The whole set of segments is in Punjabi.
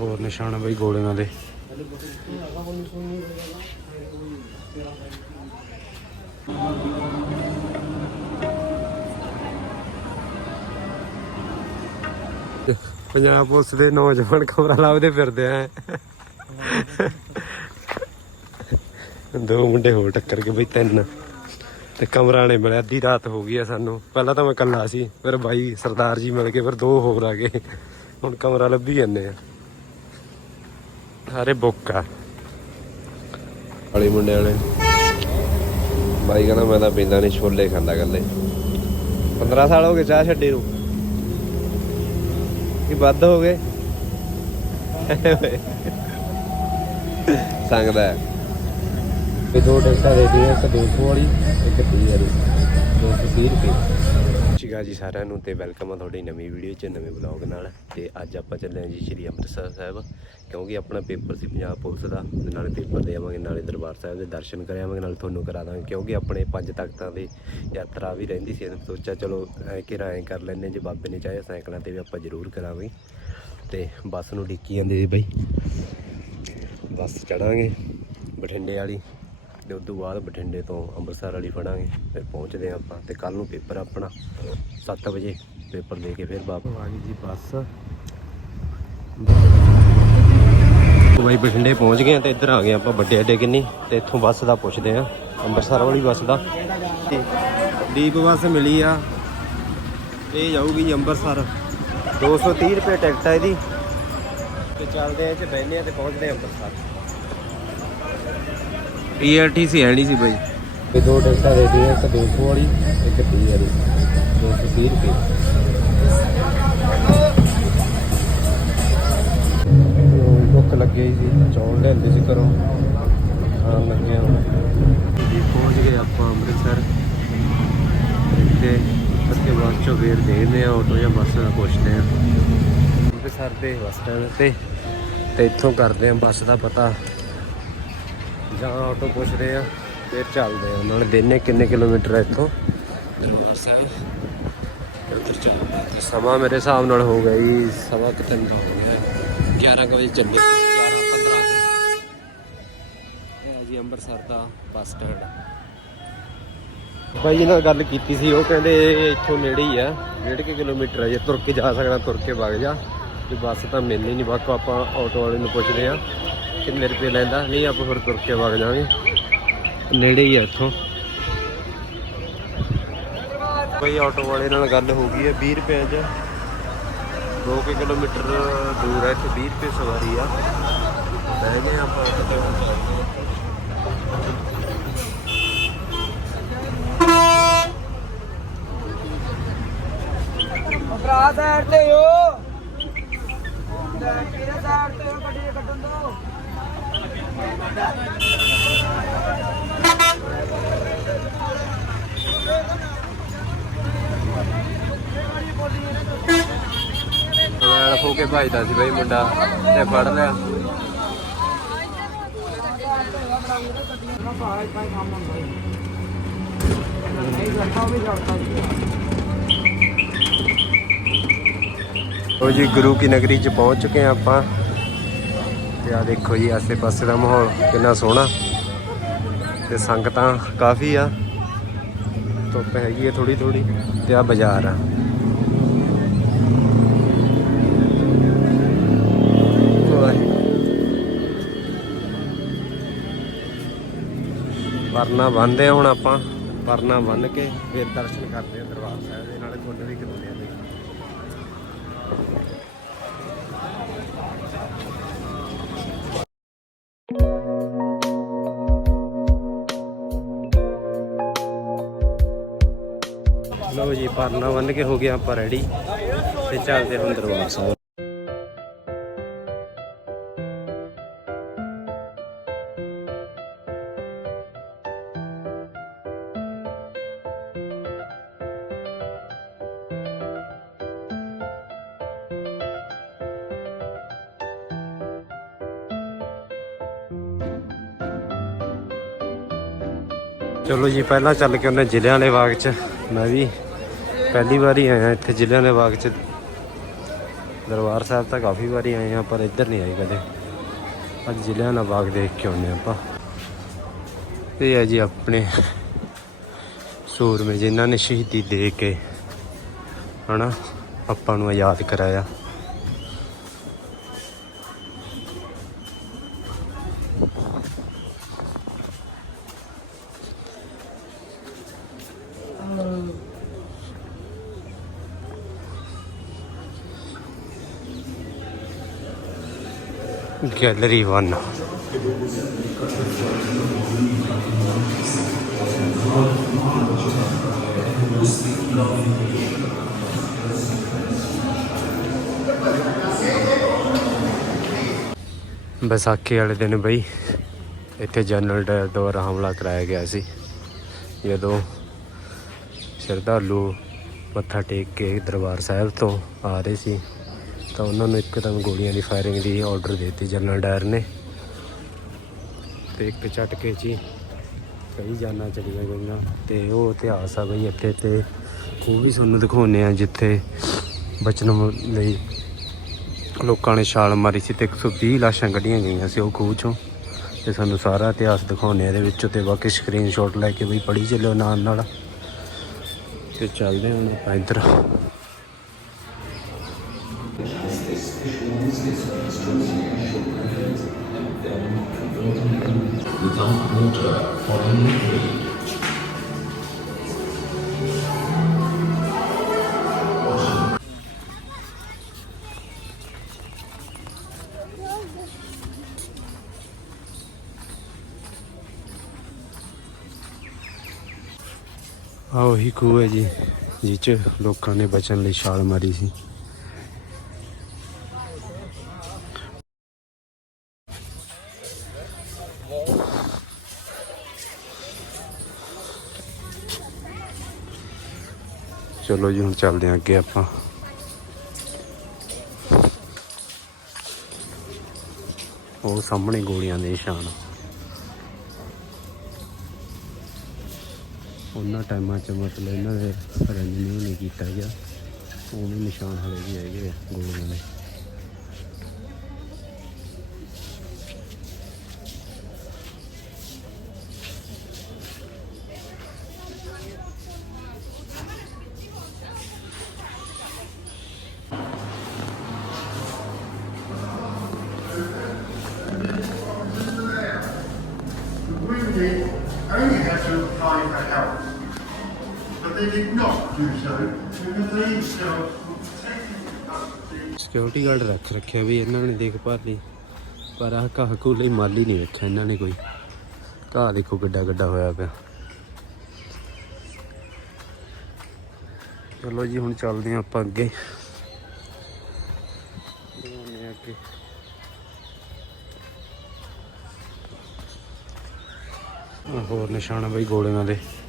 ਹੋਰ ਨਿਸ਼ਾਨ ਆ ਬਈ ਗੋਲੀਆਂ ਦੇ। ਪੰਜਾਬ ਪੁਲਿਸ ਦੇ ਨੌਜਵਾਨ ਕਮਰਾ ਲਾਉਂਦੇ ਫਿਰਦੇ ਆ। ਦੋ ਮੁੰਡੇ ਹੋਰ ਟੱਕਰ ਕੇ ਬਈ ਤਿੰਨ। ਤੇ ਕਮਰਾ ਨੇ ਮਿਲਿਆ ਅੱਧੀ ਰਾਤ ਹੋ ਗਈ ਆ ਸਾਨੂੰ। ਪਹਿਲਾਂ ਤਾਂ ਮੈਂ ਇਕੱਲਾ ਸੀ, ਫਿਰ ਬਾਈ ਸਰਦਾਰ ਜੀ ਮਿਲ ਕੇ ਫਿਰ ਦੋ ਹੋਰ ਆ ਗਏ। ਹੁਣ ਕਮਰਾ ਲੱਭੀ ਜਾਂਦੇ ਆ। ਸਾਰੇ ਬੁੱਕ ਆ। ਵਾਲੀ ਮੁੰਡੇ ਵਾਲੇ। ਬਾਈ ਕਹਿੰਦਾ, ਮੈਂ ਤਾਂ ਪੀਂਦਾ ਨਹੀਂ ਛੋਲੇ ਖਾਂਦਾ ਗੱਲੇ 15 ਸਾਲ ਹੋ ਗਏ ਚਾਹ ਛੱਡੀ ਨੂੰ। ਕੀ ਵੱਧ ਹੋ ਗਏ? ਸੰਗਦਾ ਹੈ। ਦੋ ਟਿਕਟਾਂ ਦੇ ਦਿੱਤੀਆਂ ਇੱਕ 200 ਵਾਲੀ ਇੱਕ 30 ਵਾਲੀ। 230 ਰੁਪਏ। ਸ਼ਿਕਾ ਜੀ ਸਾਰਿਆਂ ਨੂੰ ਤੇ ਵੈਲਕਮ ਆ ਤੁਹਾਡੀ ਨਵੀਂ ਵੀਡੀਓ 'ਚ, ਨਵੇਂ ਵਲੌਗ ਨਾਲ। ਤੇ ਅੱਜ ਆਪਾਂ ਚੱਲੇ ਹਾਂ ਜੀ ਸ਼੍ਰੀ ਅੰਮ੍ਰਿਤਸਰ ਸਾਹਿਬ, ਕਿਉਂਕਿ ਆਪਣਾ ਪੇਪਰ ਸੀ ਪੰਜਾਬ ਪੁਲਿਸ ਦਾ, ਤੇ ਨਾਲੇ ਪੇਪਰ ਦੇ ਆਵਾਂਗੇ ਨਾਲੇ ਦਰਬਾਰ ਸਾਹਿਬ ਦੇ ਦਰਸ਼ਨ ਕਰਵਾਂਗੇ, ਨਾਲੇ ਤੁਹਾਨੂੰ ਕਰਾ ਦਾਂਗੇ, ਕਿਉਂਕਿ ਆਪਣੇ ਪੰਜ ਤਖਤਾਂ ਦੀ ਯਾਤਰਾ ਵੀ ਰਹਿੰਦੀ ਸੀ ਸੋਚਿਆ ਚਲੋ ਐ ਕਿ ਰਾਏ ਕਰ ਲੈਨੇ ਜੇ ਬਾਬੇ ਨੇ ਚਾਹਿਆ, ਸਾਈਕਲਾਂ ਤੇ ਵੀ ਆਪਾਂ ਜ਼ਰੂਰ ਕਰਾਂਗੇ। ਤੇ ਬੱਸ ਨੂੰ ਡਿੱਕੀ ਜਾਂਦੇ ਸੀ ਬਈ। ਬੱਸ ਚੜਾਂਗੇ, ਬਠਿੰਡੇ ਵਾਲੀ। ਤੇ ਉਸ ਤੋਂ ਬਾਅਦ ਬਠਿੰਡੇ ਤੋਂ ਅੰਮ੍ਰਿਤਸਰ ਵਾਲੀ ਫੜਾਂਗੇ ਫਿਰ ਪਹੁੰਚਦੇ ਹਾਂ ਆਪਾਂ ਤੇ ਕੱਲ ਨੂੰ ਪੇਪਰ ਆਪਣਾ 7 ਵਜੇ ਪੇਪਰ ਦੇ ਕੇ ਫਿਰ ਵਾਪਸ ਆ ਗਈ ਜੀ ਬੱਸ। ਬਾਈ ਬਠਿੰਡੇ ਪਹੁੰਚ ਗਏ ਤੇ ਇੱਧਰ ਆ ਗਏ ਆਪਾਂ ਵੱਡੇ ਅੱਡੇ ਕਿੰਨੀ ਤੇ ਇੱਥੋਂ ਬੱਸ ਦਾ ਪੁੱਛਦੇ ਆ ਅੰਮ੍ਰਿਤਸਰ ਵਾਲੀ ਬੱਸ ਦਾ। ਦੀਪ ਬੱਸ ਮਿਲੀ ਆ। ਇਹ ਜਾਊਗੀ ਜੀ ਅੰਮ੍ਰਿਤਸਰ। 230 ਰੁਪਏ ਟਿਕਟ ਆ ਇਹਦੀ। ਤੇ ਚੱਲਦੇ ਆ ਚ ਬਹਿੰਦੇ ਆ ਤੇ ਪਹੁੰਚਦੇ ਆ ਅੰਮ੍ਰਿਤਸਰ। ਪੀਆਰਟੀਸੀ ਹੈ ਨਹੀਂ ਸੀ ਬਾਈ। ਇਹ ਦੋ ਟਿਕਟਾਂ ਦੇ ਦਿੱਤੀਆਂ ਇੱਕ 200 ਵਾਲੀ, ਇੱਕ 30 ਵਾਲੀ। 230 ਰੁਪਏ। ਭੁੱਖ ਲੱਗੀ ਹੋਈ ਸੀ, ਚੌਲ ਲੈਂਦੇ ਸੀ ਘਰੋਂ। ਖਾਣ ਲੱਗੇ ਹਾਂ। ਜੀ, ਪਹੁੰਚ ਗਏ ਆਪਾਂ ਅੰਮ੍ਰਿਤਸਰ। ਤੇ ਅੱਗੇ ਬੱਸ ਚੋਂ ਵੇਰ ਦੇਖਦੇ ਆ ਆਟੋ ਜਾਂ ਬੱਸ ਦਾ ਪੁੱਛਦੇ ਆ ਅੰਮ੍ਰਿਤਸਰ ਦੇ ਬੱਸ ਸਟੈਂਡ ਤੇ ਤੇ ਇੱਥੋਂ ਕਰਦੇ ਆ ਬੱਸ ਦਾ ਪਤਾ। ਜਾਂ ਆਟੋ ਪੁੱਛਦੇ ਆ ਫਿਰ ਚੱਲਦੇ ਆ। ਨਾਲੇ ਦਿਨੇ ਕਿੰਨੇ ਕਿਲੋਮੀਟਰ ਹੈ ਇੱਥੋਂ? ਦਰਬਾਰ ਸਾਹਿਬ। ਉੱਧਰ ਚੱਲਦੇ। ਤੇ ਸਮਾਂ ਮੇਰੇ ਹਿਸਾਬ ਨਾਲ ਹੋ ਗਿਆ ਜੀ ਸਵਾ ਕੁ ਤਿੰਨ ਦਾ ਹੋ ਗਿਆ। ਹੈ। 11 ਕੁ ਵਜੇ ਚੱਲੇ 11 15 ਇਹ ਆ ਜੀ ਅੰਮ੍ਰਿਤਸਰ ਦਾ ਬੱਸ ਸਟੈਂਡ। ਬਾਈ ਨਾਲ ਗੱਲ ਕੀਤੀ ਸੀ ਉਹ ਕਹਿੰਦੇ ਇੱਥੋਂ ਨੇੜੇ ਹੀ ਆ। ਡੇਢ ਕੁ ਕਿਲੋਮੀਟਰ ਹੈ ਜੇ ਤੁਰ ਕੇ ਜਾ ਸਕਦਾ ਤੁਰ ਕੇ ਵਗ ਜਾ। ਤੇ ਬੱਸ ਤਾਂ ਮਿਲਣੀ ਨਹੀਂ ਬਾਕੋ ਆਪਾਂ ਆਟੋ ਵਾਲੇ ਨੂੰ ਪੁੱਛਦੇ ਆ। ਕਿੰਨੇ ਰੁਪਏ ਲੈਂਦਾ। ਨਹੀਂ ਆਪਾਂ ਫਿਰ ਤੁਰ ਕੇ ਵਗ ਜਾਵਾਂਗੇ। ਨੇੜੇ ਹੀ ਆ ਇੱਥੋਂ। ਬਈ ਆਟੋ ਵਾਲੇ ਨਾਲ ਗੱਲ ਹੋ ਗਈ ਹੈ 20 ਰੁਪਏ 'ਚ। 2 ਕਿਲੋਮੀਟਰ ਦੂਰ ਹੈ ਇੱਥੇ 20 ਰੁਪਏ ਸਵਾਰੀ ਆ। ਬਹਿ ਗਏ ਆਪਾਂ ਚੱਲਦੇ ਹਾਂ। ਤੇ ਹੋ। ਕਿਹੜੇ ਸਾਈਡ ਤੇ ਗੱਡੀ ਕੱਢਣ ਦੋ। ਮੈਂ ਹੋ ਕੇ ਭਜਦਾ ਸੀ ਬਈ ਮੁੰਡਾ ਤੇ ਫੜ ਲਿਆ। ਉਹ ਜੀ, ਗੁਰੂ ਕੀ ਨਗਰੀ ਚ ਪਹੁੰਚ ਚੁੱਕੇ ਆ ਆਪਾਂ। ਤੇ ਆ ਦੇਖੋ ਜੀ, ਆਸੇ ਪਾਸੇ ਦਾ ਮਾਹੌਲ ਕਿੰਨਾ ਸੋਹਣਾ ਤੇ ਸੰਗਤਾਂ ਕਾਫੀ ਆ। ਧੁੱਪ ਹੈਗੀ ਆ ਥੋੜੀ ਥੋੜੀ ਤੇ ਆ ਬਾਜ਼ਾਰ ਆ। ਪਰਨਾ ਬੰਨਦੇ ਆ ਹੁਣ ਆਪਾਂ, ਪਰਨਾ ਬੰਨ ਕੇ ਫਿਰ ਦਰਸ਼ਨ ਕਰਦੇ ਆ ਦਰਬਾਰ ਸਾਹਿਬ ਦੇ, ਨਾਲੇ ਤੁਹਾਨੂੰ ਵੀ ਕਰਾਉਂਦੇ ਆ। ਬੰਨ ਕੇ ਹੋ ਗਿਆ ਆਪਾਂ ਰੈਡੀ ਤੇ ਚੱਲਦੇ ਹੁਣ ਦਰਬਾਰ ਸਾਹਿਬ। ਚਲੋ ਜੀ, ਪਹਿਲਾਂ ਚੱਲ ਕੇ ਉਹਨੇ ਜ਼ਿਲ੍ਹਿਆਂ ਵਾਲੇ ਬਾਗ 'ਚ, ਮੈਂ ਵੀ ਪਹਿਲੀ ਵਾਰੀ ਆਏ ਆ ਇੱਥੇ ਜ਼ਿਲ੍ਹਿਆਂ ਦੇ ਬਾਗ 'ਚ। ਦਰਬਾਰ ਸਾਹਿਬ ਤਾਂ ਕਾਫੀ ਵਾਰੀ ਆਏ ਆ ਪਰ ਇੱਧਰ ਨਹੀਂ ਆਏ ਕਦੇ। ਅੱਜ ਜ਼ਿਲ੍ਹਿਆਂ ਦਾ ਬਾਗ ਦੇਖ ਕੇ ਆਉਂਦੇ ਆਪਾਂ। ਇਹ ਹੈ ਜੀ ਆਪਣੇ ਸੂਰਮੇ ਜਿਨ੍ਹਾਂ ਨੇ ਸ਼ਹੀਦੀ ਦੇ ਕੇ, ਹਨਾ, ਆਪਾਂ ਨੂੰ ਆਜ਼ਾਦ ਕਰਾਇਆ। ਗੈਲਰੀ 1 ਵਿਸਾਖੀ ਵਾਲੇ ਦਿਨ ਬਈ, ਇੱਥੇ ਜਨਰਲ ਡਾਇਰ ਦੁਆਰਾ ਹਮਲਾ ਕਰਾਇਆ ਗਿਆ ਸੀ। ਜਦੋਂ ਸ਼ਰਧਾਲੂ ਮੱਥਾ ਟੇਕ ਕੇ ਦਰਬਾਰ ਸਾਹਿਬ ਤੋਂ ਆ ਰਹੇ ਸੀ ਤਾਂ ਉਹਨਾਂ ਨੂੰ ਇੱਕਦਮ ਗੋਲੀਆਂ ਦੀ ਫਾਇਰਿੰਗ ਦੀ ਆਰਡਰ ਦੇ ਦਿੱਤੀ ਜਨਰਲ ਡਾਇਰ ਨੇ। ਤੇ ਇੱਕ ਝਟਕੇ 'ਚ ਹੀ ਕਈ ਜਾਨਾਂ ਚਲੀਆਂ ਗਈਆਂ। ਤੇ ਉਹ ਇਤਿਹਾਸ ਆ ਬਈ ਇੱਥੇ ਤੇ ਉਹ ਵੀ ਤੁਹਾਨੂੰ ਦਿਖਾਉਂਦੇ ਆ ਜਿੱਥੇ ਬਚਨ ਲਈ ਲੋਕਾਂ ਨੇ ਛਾਲ ਮਾਰੀ ਸੀ ਤੇ 120 ਲਾਸ਼ਾਂ ਕੱਢੀਆਂ ਗਈਆਂ ਸੀ ਉਹ ਖੂਹ ਚੋਂ। ਤੇ ਸਾਨੂੰ ਸਾਰਾ ਇਤਿਹਾਸ ਦਿਖਾਉਂਦੇ ਆ ਇਹਦੇ ਵਿੱਚੋਂ ਤੇ ਬਾਕੀ ਸਕਰੀਨਸ਼ਾਟ ਲੈ ਕੇ ਬਈ ਪੜ੍ਹੀ ਚੱਲਿਓ ਨਾਲ ਨਾਲ। ਤੇ ਚੱਲਦੇ ਹਾਂ ਆਪਾਂ ਇੱਧਰ। ਆਹ ਉਹੀ ਖੂਹ ਹੈ ਜੀ, ਜਿਹ 'ਚ ਲੋਕਾਂ ਨੇ ਬਚਣ ਲਈ ਛਾਲ ਮਾਰੀ ਸੀ। ਚਲੋ ਜੀ, ਹੁਣ ਚੱਲਦੇ ਹਾਂ ਅੱਗੇ ਆਪਾਂ। ਉਹ ਸਾਹਮਣੇ ਗੋਲੀਆਂ ਦੇ ਨਿਸ਼ਾਨ। ਉਹਨਾਂ ਟਾਈਮਾਂ 'ਚ ਮਤਲਬ ਇਹਨਾਂ ਦੇ ਰੰਜ ਨਹੀਂ ਨਹੀਂ ਕੀਤਾ ਗਿਆ। ਉਵੇਂ ਨਿਸ਼ਾਨ ਹਲੇ ਵੀ ਹੈਗੇ ਆ ਗੋਲੀਆਂ ਦੇ The wounded only had they did not do so because they themselves were taking up the security guard ਰੱਖ ਰੱਖਿਆ ਵੀ ਇਹਨਾਂ ਨੇ ਦੇਖਭਾਲ ਲਈ। ਪਰ ਆਹ ਘਾਹ ਘੂ ਲਈ ਮਾਲੀ ਨਹੀਂ ਰੱਖਿਆ ਇਹਨਾਂ ਨੇ ਕੋਈ। ਘਾਹ ਦੇਖੋ ਕਿੱਡਾ ਕਿੱਡਾ ਹੋਇਆ ਪਿਆ। ਚਲੋ ਜੀ, ਹੁਣ ਚੱਲਦੇ ਹਾਂ ਆਪਾਂ ਅੱਗੇ। ਦਿਖਾਉਂਦੇ ਹਾਂ ਅੱਗੇ। ਆਹ ਹੋਰ ਨਿਸ਼ਾਨ ਆ ਬਈ ਗੋਲੀਆਂ ਦੇ।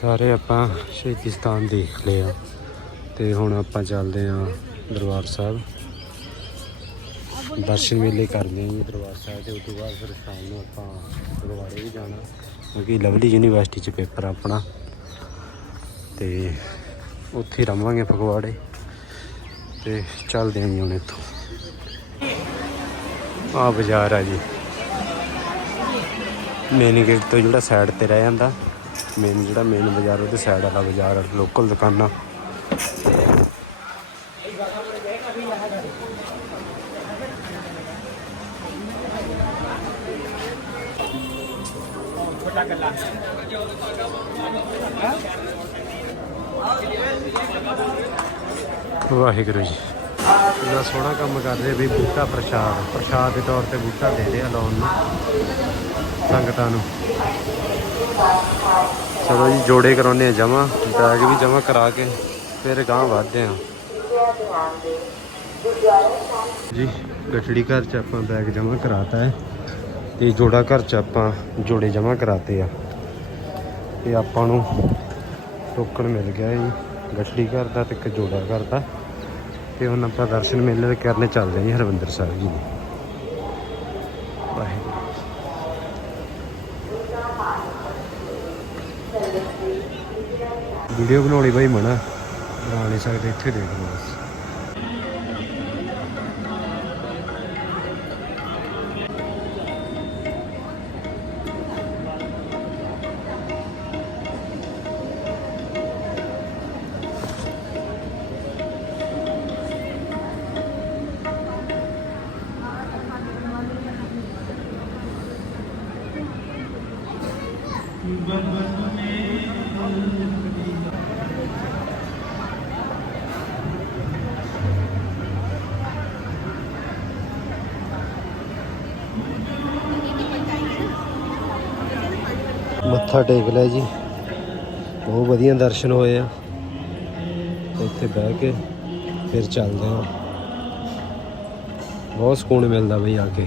ਸਾਰੇ ਆਪਾਂ ਸ਼ਹੀਦੀ ਸਥਾਨ ਦੇਖ ਲਿਆ ਤੇ ਹੁਣ ਆਪਾਂ ਚੱਲਦੇ ਆਂ ਦਰਬਾਰ ਸਾਹਿਬ। ਦਰਸ਼ਨ ਮੇਲੇ ਕਰਦੇ ਆਂ ਜੀ ਦਰਬਾਰ ਸਾਹਿਬ ਦੇ ਉਸ ਤੋਂ ਬਾਅਦ ਫਿਰ ਸ਼ਾਮ ਨੂੰ ਆਪਾਂ ਗੁਰਦੁਆਰੇ ਵੀ ਜਾਣਾ, ਕਿਉਂਕਿ ਲਵਲੀ ਯੂਨੀਵਰਸਿਟੀ 'ਚ ਪੇਪਰ ਆਪਣਾ। ਤੇ ਉੱਥੇ ਰਵਾਂਗੇ ਫਗਵਾੜੇ ਤੇ ਚੱਲਦੇ ਆਂ ਜੀ ਹੁਣ ਇੱਥੋਂ। ਆ ਬਾਜ਼ਾਰ ਆ ਜੀ। ਮੇਨ ਗੇਟ ਤੋਂ ਜਿਹੜਾ ਸਾਈਡ ਤੇ ਰਹਿ ਜਾਂਦਾ। ਮੇਨ ਜਿਹੜਾ ਮੇਨ ਬਾਜ਼ਾਰ, ਉਹਦੇ ਸਾਈਡ ਵਾਲਾ ਬਾਜ਼ਾਰ ਲੋਕਲ ਦੁਕਾਨਾਂ। ਵਾਹਿਗੁਰੂ ਜੀ। ਇੰਨਾ ਸੋਹਣਾ ਕੰਮ ਕਰਦੇ ਵੀ ਬੂਟਾ ਪ੍ਰਸ਼ਾਦ ਪ੍ਰਸ਼ਾਦ ਦੇ ਤੌਰ ਤੇ ਬੂਟਾ ਦੇ ਰਹੇ ਆ ਲਾਉਣ ਨੂੰ, ਸੰਗਤਾਂ ਨੂੰ। ਚਲੋ ਜੀ, ਜੋੜੇ ਕਰਾਉਨੇ ਆ ਜਮਾ ਬੈਗ ਵੀ ਜਮਾ ਕਰਾ ਕੇ, ਫਿਰ ਗਾਂ ਵਧਦੇ ਆ। ਜੀ ਗਠੜੀ ਘਰ ਚ ਆਪਾਂ ਬੈਗ ਜਮਾ ਕਰਾਤਾ ਹੈ ਤੇ ਜੋੜਾ ਘਰ ਚ ਆਪਾਂ ਜੋੜੇ ਜਮਾ ਕਰਾਤੇ ਆ। ਤੇ ਆਪਾਂ ਨੂੰ ਟੋਕਣ ਮਿਲ ਗਿਆ ਜੀ ਗਠੜੀ ਘਰ ਦਾ ਤੇ ਇੱਕ ਜੋੜਾ ਘਰ ਦਾ। ਤੇ ਹੁਣ ਆਪਾਂ ਦਰਸ਼ਨ ਮੇਲੇ ਕਰਨੇ ਚੱਲਦੇ ਹਾਂ ਜੀ ਹਰਵਿੰਦਰ ਸਾਹਿਬ ਜੀ ਦੇ। ਵਾਹਿਗੁਰੂ। ਵੀਡੀਓ ਬਣਾਉਣੀ ਬਾਈ ਮਨਾ। ਬਣਾ ਨਹੀਂ ਸਕਦੇ ਇੱਥੇ ਦੇਖ ਲਓ ਬਸ। ਮੱਥਾ ਟੇਕ ਲਿਆ ਜੀ। ਬਹੁਤ ਵਧੀਆ ਦਰਸ਼ਨ ਹੋਏ ਆ। ਇੱਥੇ ਬਹਿ ਕੇ ਫਿਰ ਚੱਲਦੇ ਆ। ਬਹੁਤ ਸਕੂਨ ਮਿਲਦਾ ਬਈ ਆ ਕੇ।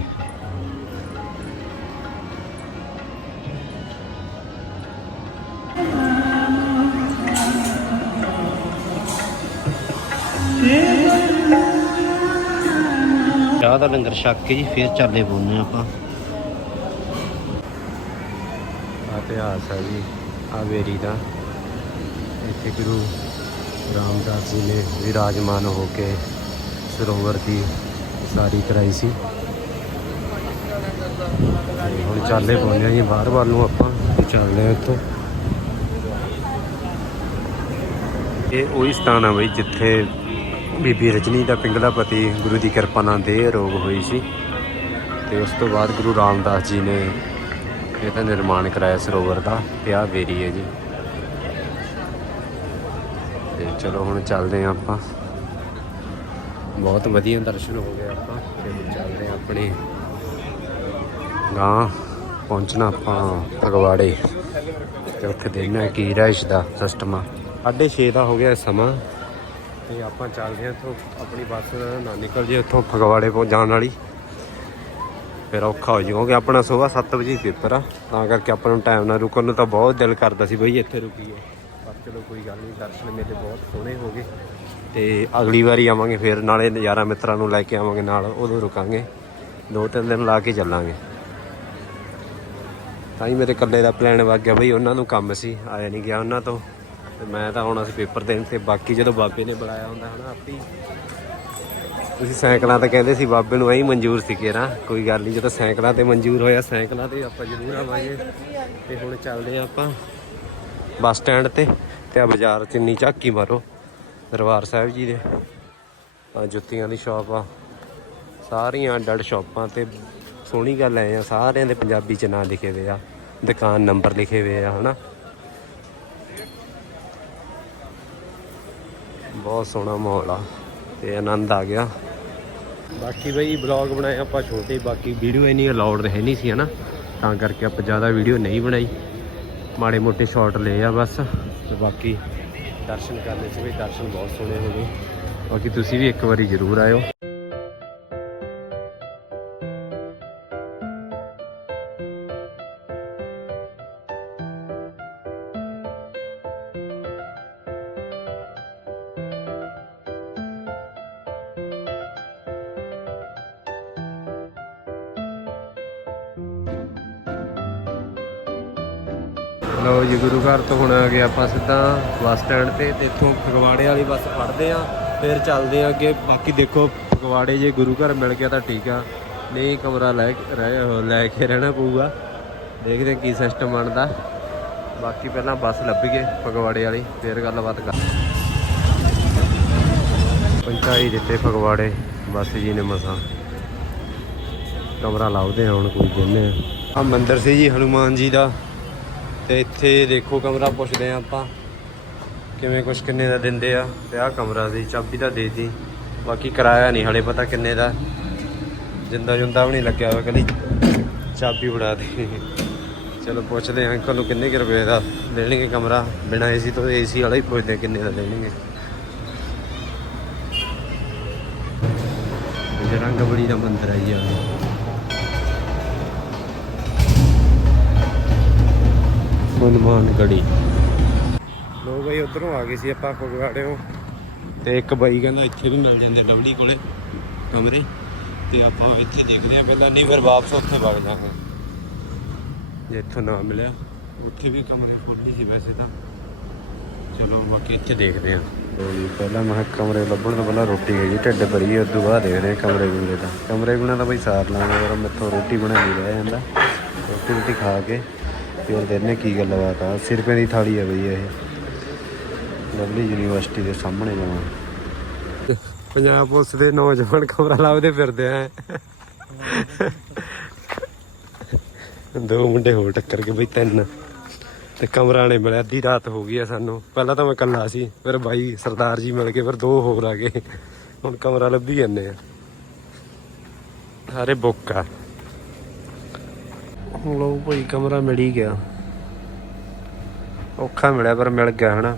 ਚਾਹ ਦਾ ਲੰਗਰ ਛੱਕ ਕੇ ਜੀ, ਫਿਰ ਚੱਲੇ ਪੋਨੇ ਆਪਾਂ ਆ ਇਤਿਹਾਸ ਹੈ ਜੀ ਆ ਦਾ। ਇੱਥੇ ਗੁਰੂ ਰਾਮਦਾਸ ਜੀ ਨੇ ਵਿਰਾਜਮਾਨ ਹੋ ਕੇ ਸਰੋਵਰ ਦੀ ਸਾਰੀ ਕਰਾਈ ਸੀ। ਤੇ ਹੁਣ ਚੱਲੇ ਪਹੁੰਚੇ ਜੀ, ਬਾਹਰ ਵੱਲ ਨੂੰ ਆਪਾਂ ਚੱਲਦੇ ਹਾਂ ਇੱਥੋਂ। ਇਹ ਉਹੀ ਸਥਾਨ ਆ ਬਈ, ਜਿੱਥੇ ਬੀਬੀ ਰਜਨੀ ਦਾ ਪਿੰਗਲਾ ਪਤੀ ਗੁਰੂ ਦੀ ਕਿਰਪਾ ਨਾਲ ਦੇਹ ਰੋਗ ਹੋਈ ਸੀ। ਤੇ ਉਸ ਤੋਂ ਬਾਅਦ ਗੁਰੂ ਰਾਮਦਾਸ ਜੀ ਨੇ ਇਹ ਤਾਂ ਨਿਰਮਾਣ ਕਰਾਇਆ ਸਰੋਵਰ ਦਾ, ਤੇ ਆਹ ਵੇਰੀ ਹੈ ਜੀ। ਤੇ ਚਲੋ ਹੁਣ ਚੱਲਦੇ ਹਾਂ ਆਪਾਂ। ਬਹੁਤ ਵਧੀਆ ਦਰਸ਼ਨ ਹੋ ਗਏ ਆਪਾਂ, ਤੇ ਹੁਣ ਚੱਲਦੇ ਹਾਂ ਆਪਣੇ ਗਾਂ, ਪਹੁੰਚਣਾ ਆਪਾਂ ਫਗਵਾੜੇ ਤੇ ਉੱਥੇ ਦੇਖਣਾ ਕੀ ਰਹਿਸ਼ ਦਾ ਸਿਸਟਮ ਆ। 6:30 ਦਾ ਹੋ ਗਿਆ ਸਮਾਂ, ਤੇ ਆਪਾਂ ਚੱਲਦੇ ਹਾਂ ਇੱਥੋਂ ਆਪਣੀ ਬੱਸ ਨਾ ਨਿਕਲ ਜੇ ਉੱਥੋਂ ਫਗਵਾੜੇ ਪਹੁੰਚ ਜਾਣ ਵਾਲੀ। ਫਿਰ ਔਖਾ ਹੋ ਜਾਊਗਾ ਕਿ ਆਪਣਾ ਸਵੇਰ 7 ਵਜੇ ਪੇਪਰ ਆ। ਤਾਂ ਕਰਕੇ ਆਪਾਂ ਨੂੰ ਟਾਈਮ ਨਾਲ ਰੁਕਣ ਨੂੰ ਤਾਂ ਬਹੁਤ ਦਿਲ ਕਰਦਾ ਸੀ ਬਈ ਇੱਥੇ ਰੁਕੀਏ। ਪਰ ਚਲੋ ਕੋਈ ਗੱਲ ਨਹੀਂ ਦਰਸ਼ਨ ਮੇਲੇ ਬਹੁਤ ਸੋਹਣੇ ਹੋ ਗਏ। ਤੇ ਅਗਲੀ ਵਾਰੀ ਆਵਾਂਗੇ ਫਿਰ, ਨਾਲੇ ਯਾਰਾਂ ਮਿੱਤਰਾਂ ਨੂੰ ਲੈ ਕੇ ਆਵਾਂਗੇ ਨਾਲ, ਉਦੋਂ ਰੁਕਾਂਗੇ। ਦੋ ਤਿੰਨ ਦਿਨ ਲਾ ਕੇ ਚੱਲਾਂਗੇ। ਤਾਂ ਹੀ ਮੇਰੇ ਇਕੱਲੇ ਦਾ ਪਲਾਨ ਵਗ ਗਿਆ ਬਈ, ਉਹਨਾਂ ਨੂੰ ਕੰਮ ਸੀ, ਆਇਆ ਨਹੀਂ ਗਿਆ ਉਹਨਾਂ ਤੋਂ। ਤੇ ਮੈਂ ਤਾਂ ਆਉਣਾ ਸੀ ਪੇਪਰ ਦੇਣ ਤੇ ਬਾਕੀ ਜਦੋਂ ਬਾਬੇ ਨੇ ਬੁਲਾਇਆ ਹੁੰਦਾ ਹਨਾ, ਆਪੀ ਤੁਸੀਂ ਸਾਈਕਲਾਂ ਤਾਂ ਕਹਿੰਦੇ ਸੀ ਬਾਬੇ ਨੂੰ, ਐਂ ਮਨਜ਼ੂਰ ਸੀ ਕਿਹੜਾ ਕੋਈ ਗੱਲ ਨਹੀਂ, ਜਦੋਂ ਸਾਈਕਲਾਂ ਤੇ ਮਨਜ਼ੂਰ ਹੋਇਆ, ਸਾਈਕਲਾਂ ਤੇ ਆਪਾਂ ਜ਼ਰੂਰ ਆਵਾਂਗੇ। ਤੇ ਹੁਣ ਚੱਲਦੇ ਆ ਆਪਾਂ ਬੱਸ ਸਟੈਂਡ ਤੇ ਤੇ ਆ ਬਾਜ਼ਾਰ ਚ ਇੰਨੀ ਝਾਕੀ ਮਾਰੋ, ਦਰਬਾਰ ਸਾਹਿਬ ਜੀ ਦੇ। ਆ ਜੁੱਤੀਆਂ ਦੀ ਸ਼ਾਪ ਆ। ਸਾਰੀਆਂ ਅੱਡ ਅੱਡ ਸ਼ਾਪਾਂ ਤੇ ਸੋਹਣੀ ਗੱਲ ਐ ਆ, ਸਾਰਿਆਂ ਦੇ ਪੰਜਾਬੀ ਚ ਨਾਂ ਲਿਖੇ ਹੋਏ ਆ, ਦੁਕਾਨ ਨੰਬਰ ਲਿਖੇ ਹੋਏ ਆ, ਹਨਾ। ਬਹੁਤ ਸੋਹਣਾ ਮਾਹੌਲ ਆ, ਤੇ ਆਨੰਦ ਆ ਗਿਆ। ਬਾਕੀ ਬਈ ਬਲੌਗ ਬਣਾਏ ਆਪਾਂ ਛੋਟੇ, ਬਾਕੀ ਵੀਡੀਓ ਇੰਨੀ ਅਲਾਉਡ ਰਹੇ ਨਹੀਂ ਸੀ, ਹਨਾ? ਤਾਂ ਕਰਕੇ ਆਪਾਂ ਜ਼ਿਆਦਾ ਵੀਡੀਓ ਨਹੀਂ ਬਣਾਈ। ਮਾੜੇ ਮੋਟੇ ਸ਼ਾਟ ਲਏ ਆ ਬਸ। ਤੇ ਬਾਕੀ ਦਰਸ਼ਨ ਕਰਨੇ ਸੀ ਵੀ ਦਰਸ਼ਨ ਬਹੁਤ ਸੋਹਣੇ ਹੋ ਗਏ। ਬਾਕੀ ਤੁਸੀਂ ਵੀ ਇੱਕ ਵਾਰੀ ਜ਼ਰੂਰ ਆਇਓ। ਗੁਰੂ ਘਰ ਤੋਂ ਹੁਣ ਆ ਗਏ ਆਪਾਂ ਸਿੱਧਾ ਬੱਸ ਸਟੈਂਡ ਤੇ ਤੇ ਇੱਥੋਂ ਫਗਵਾੜੇ ਵਾਲੀ ਬੱਸ ਫੜਦੇ ਆ, ਫਿਰ ਚੱਲਦੇ ਆ ਅੱਗੇ। ਬਾਕੀ ਦੇਖੋ, ਫਗਵਾੜੇ ਜੇ ਗੁਰੂ ਘਰ ਮਿਲ ਗਿਆ ਤਾਂ ਠੀਕ ਆ। ਨਹੀਂ ਕਮਰਾ ਲੈ ਕੇ- ਰਹਿ- ਲੈ ਕੇ ਰਹਿਣਾ ਪਊਗਾ। ਦੇਖਦੇ ਆ ਕੀ ਸਿਸਟਮ ਬਣਦਾ। ਬਾਕੀ ਪਹਿਲਾਂ ਬੱਸ ਲੱਭੀਏ ਫਗਵਾੜੇ ਵਾਲੀ, ਫਿਰ ਗੱਲਬਾਤ ਕਰ। ਪਹੁੰਚਾਈ ਦਿੱਤੇ ਫਗਵਾੜੇ, ਬੱਸ ਜੀ ਨੇ ਮਸਾਂ। ਕਮਰਾ ਲਾਉਦੇ ਹੁਣ ਕੋਈ ਦਿੰਨੇ ਆ। ਮੰਦਿਰ ਸੀ ਜੀ, ਹਨੂਮਾਨ ਜੀ ਦਾ। ਤੇ ਇੱਥੇ ਦੇਖੋ ਕਮਰਾ ਪੁੱਛਦੇ ਆ ਆਪਾਂ, ਕਿਵੇਂ ਕੁਛ ਕਿੰਨੇ ਦਾ ਦਿੰਦੇ ਆ, ਤੇ ਆਹ ਕਮਰਾ ਸੀ, ਚਾਬੀ ਤਾਂ ਦੇ ਦੀ ਬਾਕੀ ਕਿਰਾਇਆ ਨਹੀਂ ਹਲੇ ਪਤਾ ਕਿੰਨੇ ਦਾ। ਜਿੰਦਾ ਜੁੰਦਾ ਵੀ ਨਹੀਂ ਲੱਗਿਆ ਹੋਇਆ, ਕਹਿੰਦੀ ਚਾਬੀ ਫੜਾ ਦੇ। ਚਲੋ ਪੁੱਛਦੇ ਆਂ ਅੰਕਲ ਨੂੰ ਕਿੰਨੇ ਕੁ ਰੁਪਏ ਦਾ ਲੈਣਗੇ ਕਮਰਾ, ਬਿਨਾ ਏਸੀ ਤੋਂ ਏਸੀ ਵਾਲਾ ਹੀ ਪੁੱਛਦੇ ਕਿੰਨੇ ਦਾ ਲੈਣਗੇ ਜਰੰਗਬੜੀ ਦਾ ਮੰਦਿਰ ਹੈ ਜੀ ਆ ਹਨੂਮਾਨ ਗੜੀ। ਲੋ ਬਈ, ਉਧਰੋਂ ਆ ਗਏ ਸੀ ਆਪਾਂ ਫਗਵਾੜਿਓਂ। ਤੇ ਇੱਕ ਬਾਈ ਕਹਿੰਦਾ ਇੱਥੇ ਵੀ ਮਿਲ ਜਾਂਦੇ ਲਵਲੀ ਕੋਲੇ ਕਮਰੇ। ਤੇ ਆਪਾਂ ਇੱਥੇ ਦੇਖਦੇ ਆਂ ਪਹਿਲਾਂ ਨਹੀਂ ਫਿਰ ਵਾਪਸ ਉੱਥੇ ਵਗ ਜਾਵਾਂਗੇ ਜੇ ਇੱਥੋਂ ਨਾ ਮਿਲਿਆ, ਉੱਥੇ ਵੀ ਕਮਰੇ ਖੋਲੀ ਸੀ ਵੈਸੇ ਤਾਂ। ਚਲੋ ਬਾਕੀ ਇੱਥੇ ਦੇਖਦੇ ਆਂ ਲਓ ਜੀ, ਪਹਿਲਾਂ ਮੈਂ ਕਿਹਾ ਕਮਰੇ ਲੱਭਣ ਤੋਂ ਪਹਿਲਾਂ ਰੋਟੀ ਹੈ ਜੀ ਢਿੱਡ ਭਰੀ ਉਸ ਤੋਂ ਬਾਅਦ ਦੇਖਦੇ ਆਂ ਕਮਰੇ ਗੁੰਗੇ ਦਾ। ਕਮਰੇ ਗੁਣਾ ਤਾਂ ਬਈ ਸਾਰ ਲਾਂਗੇ, ਪਰ ਮੈਥੋਂ ਰੋਟੀ ਬਣਾ ਨਹੀਂ, ਰਹਿ ਜਾਂਦਾ। ਰੋਟੀ ਰੋਟੀ ਖਾ ਕੇ। ਫਿਰ ਦੇਖਦੇ ਕੀ ਗੱਲਬਾਤ ਆ। 80 ਦੀ ਥਾਲੀ ਆ ਬਈ ਇਹ। ਲਵਲੀ ਯੂਨੀਵਰਸਿਟੀ ਦੇ ਸਾਹਮਣੇ ਜਾਵਾਂ ਪੰਜਾਬ ਪੁਲਿਸ ਦੇ ਨੌਜਵਾਨ ਕਮਰਾ ਲੱਭਦੇ ਫਿਰਦੇ ਆ। ਦੋ ਮੁੰਡੇ ਹੋਰ ਟੱਕਰ ਕੇ ਬਈ ਤਿੰਨ। ਤੇ ਕਮਰਾ ਨੇ ਮਿਲਿਆ, ਅੱਧੀ ਰਾਤ ਹੋ ਗਈ ਆ ਸਾਨੂੰ। ਪਹਿਲਾਂ ਤਾਂ ਮੈਂ ਇਕੱਲਾ ਸੀ, ਫਿਰ ਬਾਈ ਸਰਦਾਰ ਜੀ ਮਿਲ ਕੇ ਫਿਰ ਦੋ ਹੋਰ ਆ ਗਏ। ਹੁਣ ਕਮਰਾ ਲੱਭੀ ਜਾਂਦੇ ਆ। ਸਾਰੇ ਬੁੱਕ ਆ। ਲੋ ਭਾਈ ਕਮਰਾ ਮਿਲ ਹੀ ਗਿਆ। ਔਖਾ ਮਿਲਿਆ ਪਰ ਮਿਲ ਗਿਆ ਹਨਾ।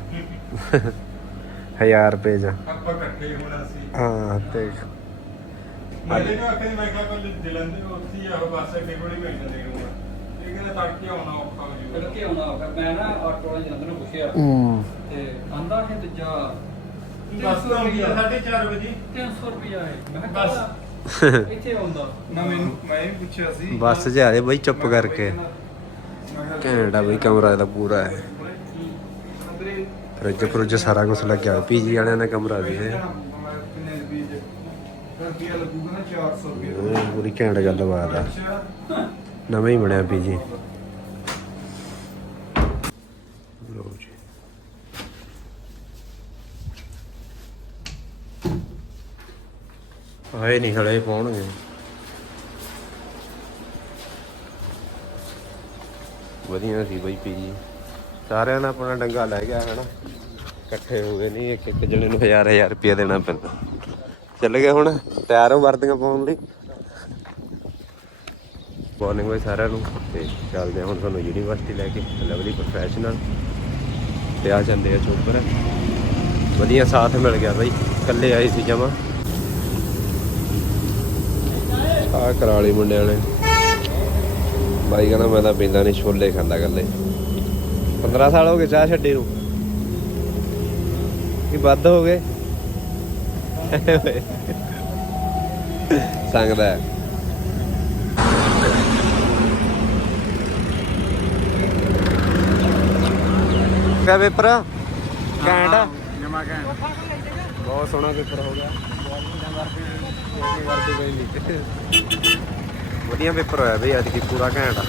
1000 ਰੁਪਏ ਚ। ਆਪਾਂ ਇਕੱਠੇ ਹੋਣਾ ਸੀ। ਹਾਂ ਤੇ ਮੇਰੇ ਨੂੰ ਆਖੇ ਮੈਂ ਕਿਹਾ ਕੱਲ ਜਲੰਧਰ ਉੱਥੇ ਹੀ ਆ ਉਹ ਬੱਸ ਅੱਡੇ ਕੋਲ ਹੀ ਭੇਜ ਦਿੰਦੇ ਨੂੰ ਇਹ ਕਹਿੰਦਾ ਤੜਕੇ ਆਉਣਾ ਔਖਾ ਹੋ ਫਿਰ ਜੂਗਾ ਕੀ ਹੋਣਾ ਫਿਰ ਮੈਂ ਨਾ ਆਟੋ ਵਾਲੇ ਜੰਦਰ ਨੂੰ ਪੁੱਛਿਆ। ਹੂੰ। ਤੇ ਆਂਦਾ ਕਿ ਦੂਜਾ ਬੱਸ ਆਉਂਦੀ ਆ 4:30 ਵਜੇ। 300 ਰੁਪਿਆ ਹੈ ਮੈਂ ਕਿਹਾ ਇੱਥੇ ਆਉਂਦਾ। ਨਾ ਮੈਨੂੰ ਮੈਂ ਵੀ ਪੁੱਛਿਆ ਸੀ। ਬੱਸ 'ਚ ਆ ਰਹੇ ਬਾਈ ਚੁੱਪ ਕਰਕੇ। ਘੈਂਟ ਆ ਬਈ ਕਮਰਾ ਇਹਦਾ ਪੂਰਾ। ਹੈ ਫਰਿੱਜ ਫਰੁੱਜ ਸਾਰਾ ਕੁਝ ਲੱਗਿਆ ਪੀਜੀ ਵਾਲਿਆਂ ਦਾ ਕਮਰਾ ਵੀ ਹੈ ਕਿੰਨੇ ਰੁਪਏ ਚ ਰੁਪਿਆ ਲੱਗੂਗਾ ਨਾ? 400 ਰੁਪਏ ਇਹ ਪੂਰੀ ਘੈਂਟ ਗੱਲਬਾਤ ਆ। ਨਵਾਂ ਹੀ ਬਣਿਆ ਪੀਜੀ ਲੋ ਜੀ ਆਏ ਨਹੀਂ ਹਲੇ, ਪਾਉਣਗੇ। ਵਧੀਆ ਸੀ ਬਈ ਪੀਜੀ ਸਾਰਿਆਂ ਦਾ ਆਪਣਾ ਡੰਗਾ ਲੈ ਗਿਆ, ਹਨਾ। ਇਕੱਠੇ ਹੋ ਗਏ ਨਹੀਂ ਇੱਕ ਇੱਕ ਜਣੇ ਨੂੰ ਹਜ਼ਾਰ ਹਜ਼ਾਰ ਰੁਪਇਆ ਦੇਣਾ ਪੈਂਦਾ। ਚੱਲ ਗਏ ਹੁਣ, ਤਿਆਰ ਹੋ ਵਰਦੀਆਂ ਪਾਉਣ ਲਈ। ਮਾਰਨਿੰਗ ਬਾਈ ਸਾਰਿਆਂ ਨੂੰ। ਤੇ ਚੱਲਦੇ ਹਾਂ ਹੁਣ ਤੁਹਾਨੂੰ ਯੂਨੀਵਰਸਿਟੀ ਲੈ ਕੇ, ਲਵਲੀ ਪ੍ਰੋਫੈਸ਼ਨਲ ਤੇ ਆ ਜਾਂਦੇ ਆ ਚੋਪਰ। ਵਧੀਆ ਸਾਥ ਮਿਲ ਗਿਆ ਬਾਈ, ਇਕੱਲੇ ਆਏ ਸੀ ਜਮਾ। ਆ ਕਰਾਲੀ ਮੁੰਡਿਆਂ ਨੇ। ਬਾਈ ਕਹਿੰਦਾ ਮੈਂ ਤਾਂ ਪੀਂਦਾ ਨਹੀਂ ਛੋਲੇ ਖਾਂਦਾ ਇਕੱਲੇ। 15 ਸਾਲ ਹੋ ਗਏ ਚਾਹ ਛੱਡੀ ਨੂੰ। ਕੀ ਵੱਧ ਹੋ ਗਏ? ਸੰਗਦਾ ਕਾ ਪੇਪਰ? ਆ? ਜਮਾ ਕਹਿ ਬਹੁਤ ਸੋਹਣਾ ਪੇਪਰ ਹੋ ਗਿਆ। ਵਧੀਆ ਪੇਪਰ ਹੋਇਆ ਬਈ ਅੱਜ ਕੀ ਪੂਰਾ ਘੈਂਟ ਆ।